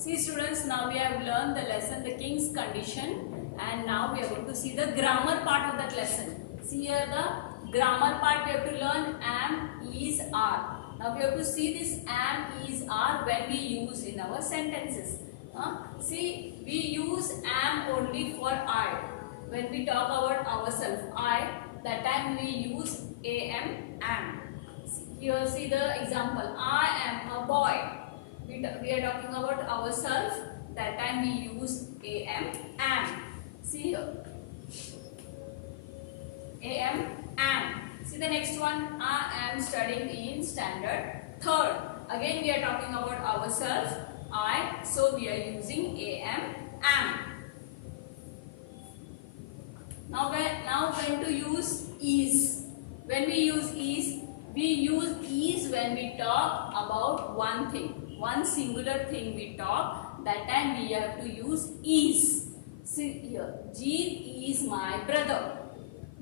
See students, now we have learned the lesson the king's condition, and now we are going to see the grammar part of that lesson. See here the grammar part we have to learn am, is, are. Now we have to see this am, is, are when we use in our sentences. See, we use am only for I. When we talk about ourselves, I, that time we use am. Here see the example, I am a boy. We are talking about ourselves, that time we use am. See here, am. See the next one, I am studying in standard 3rd. Again we are talking about ourselves, I, so we are using am. Now when to use is. When we use is, we use is when we talk about one thing, one singular thing we talk, that time we have to use is. See here, Jeet is my brother.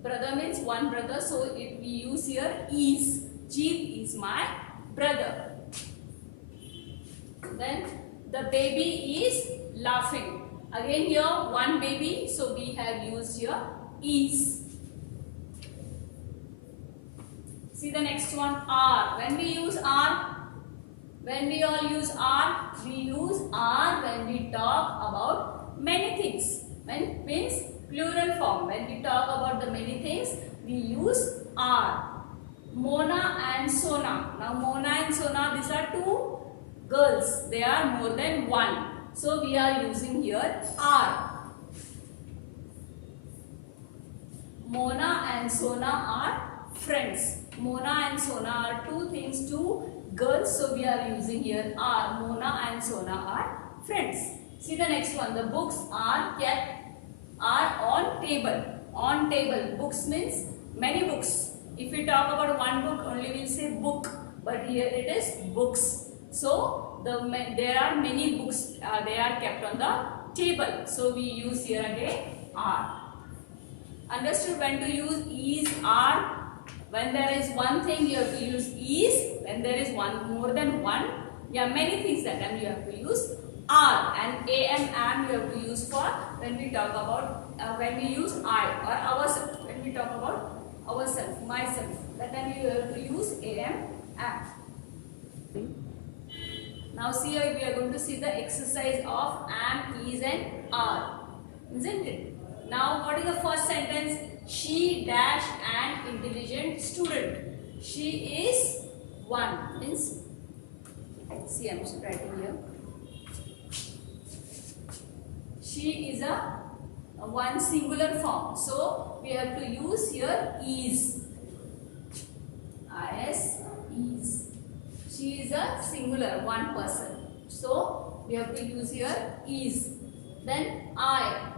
Brother means one brother, so we use here is. Jeet is my brother. Then the baby is laughing. Again here one baby, so we have used here is. See the next one, are. When we use are, when we all use are, we use are when we talk about many things. When means plural form. When we talk about the many things, we use are. Mona and Sona. Now Mona and Sona, these are two girls. They are more than one. So we are using here are. Mona and Sona are friends. Mona and Sona are two things, two girls, so we are using here are. Mona and Sona are friends. See the next one, the books are kept, are on table. On table, books means many books. If we talk about one book, only we will say book, but here it is books. So there are many books, they are kept on the table, so we use here again are. Understood when to use is, are? When there is one thing you have to use is. When there is more than one, many things, that time you have to use are. And am you have to use for when we talk about when we use I or ourselves. When we talk about ourselves, myself, that time you have to use am. Now see here we are going to see the exercise of am, is and are, isn't it? Now what is the first sentence? She dash an intelligent student. She is one. Means, see I am writing here. She is a one singular form. So we have to use here is. Is. She is a singular, one person. So we have to use here is. Then I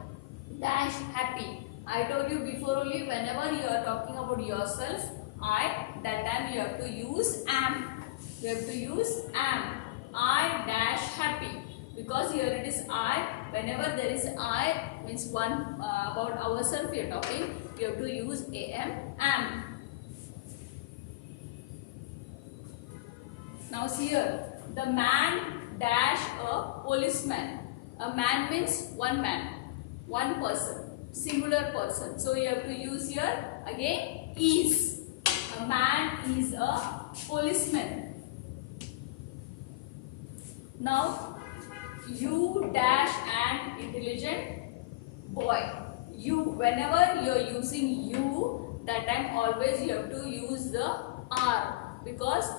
dash happy. I told you before only, whenever you are talking about yourself, I, that time you have to use am. You have to use am. I dash happy. Because here it is I. Whenever there is I, means one about ourselves we are talking, you have to use am. Now see here, the man dash a policeman. A man means one man, one person, singular person. So you have to use here again is. A man is a policeman. Now you dash an intelligent boy. You, whenever you are using you, that time always you have to use the are, because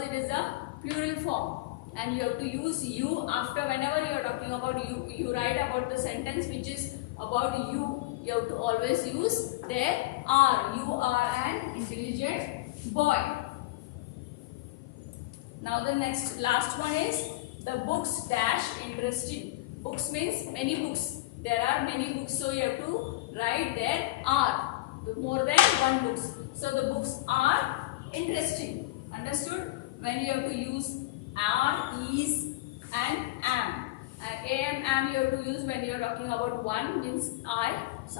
it is a plural form. And you have to use you after whenever you are talking about you write about the sentence which is about you have to always use there are. You are an intelligent boy. Now the last one is the books dash interesting. Books means many books. There are many books, so you have to write there are. More than one books. So the books are interesting. Understood? When you have to use are, is and am. Am you have to use when you are talking about one, means I,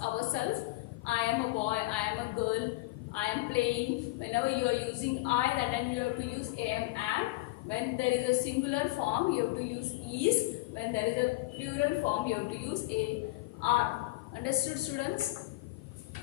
ourselves. I am a boy, I am a girl, I am playing. Whenever you are using I, that time you have to use am. When there is a singular form, you have to use is. when there is a plural form, you have to use a are. Understood, students?